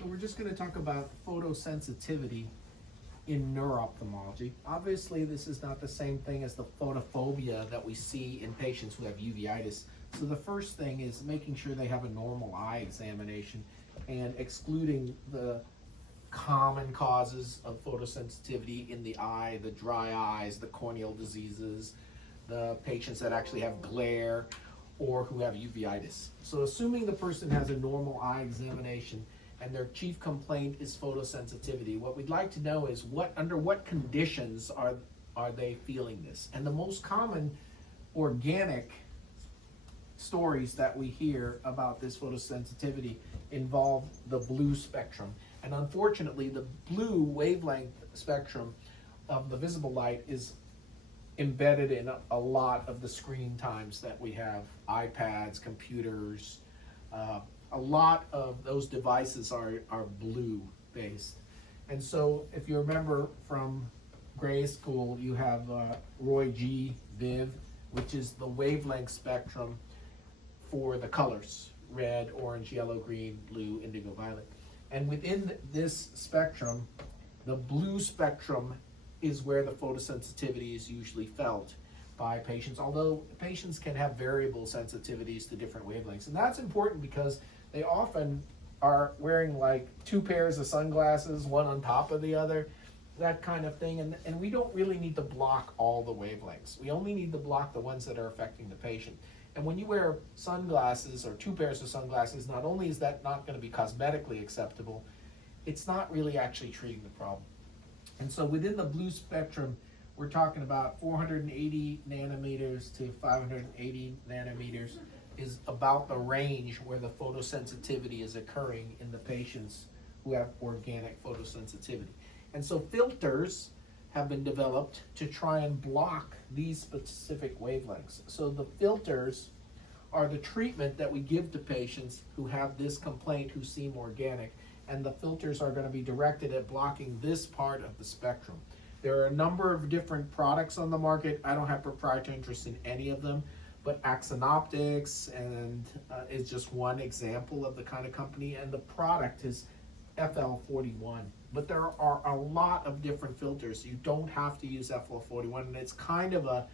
So we're just going to talk about photosensitivity in neuro-ophthalmology. Obviously, this is not the same thing as the photophobia that we see in patients who have uveitis. So the first thing is making sure they have a normal eye examination and excluding the common causes of photosensitivity in the eye, the dry eyes, the corneal diseases, the patients that actually have glare or who have uveitis. So assuming the person has a normal eye examination and their chief complaint is photosensitivity, what we'd like to know is under what conditions are they feeling this? And the most common organic stories that we hear about this photosensitivity involve the blue spectrum. And unfortunately, the blue wavelength spectrum of the visible light is embedded in a lot of the screen times that we have, iPads, computers. A lot of those devices are blue based. And so if you remember from grade school, you have Roy G. Viv, which is the wavelength spectrum for the colors: red, orange, yellow, green, blue, indigo, violet. And within this spectrum, the blue spectrum is where the photosensitivity is usually felt by patients, although patients can have variable sensitivities to different wavelengths. And that's important because they often are wearing like two pairs of sunglasses, one on top of the other, that kind of thing. And we don't really need to block all the wavelengths. We only need to block the ones that are affecting the patient. And when you wear sunglasses or two pairs of sunglasses, not only is that not going to be cosmetically acceptable, it's not really actually treating the problem. And so within the blue spectrum, we're talking about 480 nanometers to 580 nanometers is about the range where the photosensitivity is occurring in the patients who have organic photosensitivity. And so filters have been developed to try and block these specific wavelengths. So the filters are the treatment that we give to patients who have this complaint, who seem organic, and the filters are going to be directed at blocking this part of the spectrum. There are a number of different products on the market. I don't have proprietary interest in any of them, but Axonoptics and is just one example of the kind of company, and the product is FL41. But there are a lot of different filters. You don't have to use FL41, and it's kind of a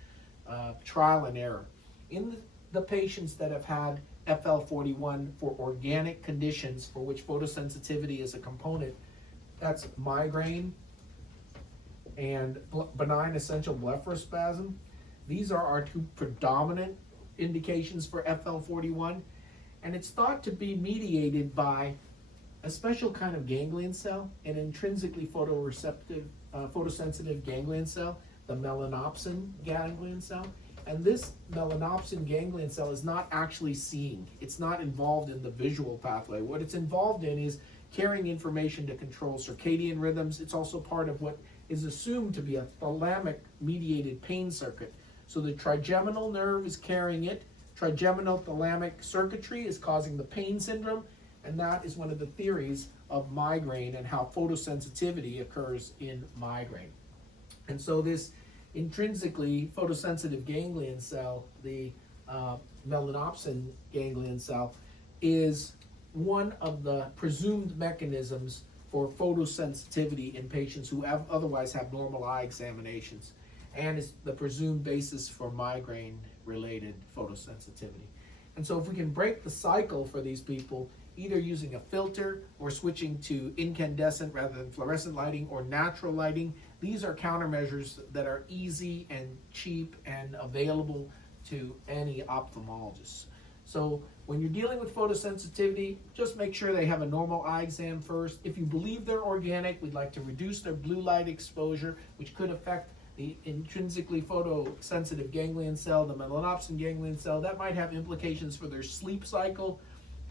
trial and error. In the patients that have had FL41 for organic conditions for which photosensitivity is a component, that's migraine and benign essential blepharospasm. These are our two predominant indications for FL41, and it's thought to be mediated by a special kind of ganglion cell, an intrinsically photosensitive ganglion cell, the melanopsin ganglion cell. And this melanopsin ganglion cell is not actually seeing. It's not involved in the visual pathway. What it's involved in is carrying information to control circadian rhythms. It's also part of what is assumed to be a thalamic mediated pain circuit. So the trigeminal nerve is carrying it. Trigeminal thalamic circuitry is causing the pain syndrome. And that is one of the theories of migraine and how photosensitivity occurs in migraine. And so this intrinsically photosensitive ganglion cell, the melanopsin ganglion cell, is one of the presumed mechanisms for photosensitivity in patients who otherwise have normal eye examinations, and is the presumed basis for migraine-related photosensitivity. And so if we can break the cycle for these people, either using a filter or switching to incandescent rather than fluorescent lighting or natural lighting, these are countermeasures that are easy and cheap and available to any ophthalmologist. So when you're dealing with photosensitivity, just make sure they have a normal eye exam first. If you believe they're organic, we'd like to reduce their blue light exposure, which could affect the intrinsically photosensitive ganglion cell, the melanopsin ganglion cell. That might have implications for their sleep cycle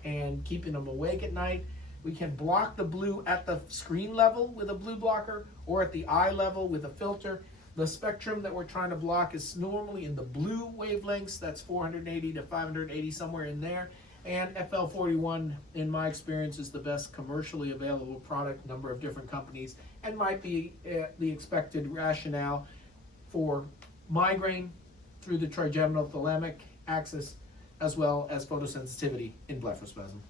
and keeping them awake at night. We can block the blue at the screen level with a blue blocker or at the eye level with a filter. The spectrum that we're trying to block is normally in the blue wavelengths, that's 480 to 580, somewhere in there. And FL41, in my experience, is the best commercially available product, number of different companies, and might be the expected rationale for migraine through the trigeminal thalamic axis, as well as photosensitivity in blepharospasm.